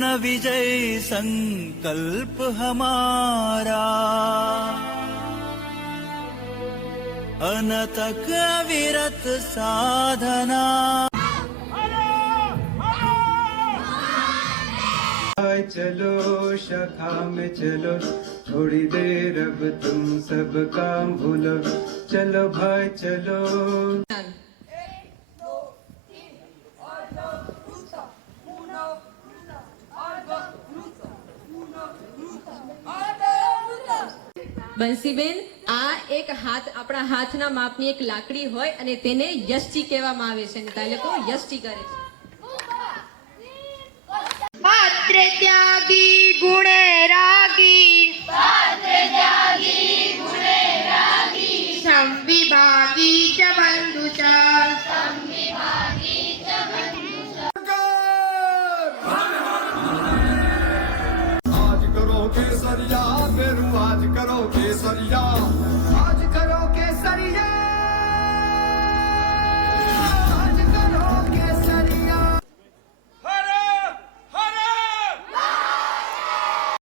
विजय संकल्प हमारा अनतक अविरत साधना। चलो शाखा में चलो, थोड़ी देर अब तुम सब काम भूलो, चलो भाई चलो। બંસીબેન, આ એક હાથ આપણા હાથના માપની એક લાકડી હોય અને તેને યષ્ટી કહેવામાં આવે છે અને તાલે લોકો યષ્ટી કરે છે। પાત્રે ત્યાગી ગુણે રાગી, સંવિભાગી ચ બંધુચા, आज करो केसरिया, फिर आज करो केसरिया।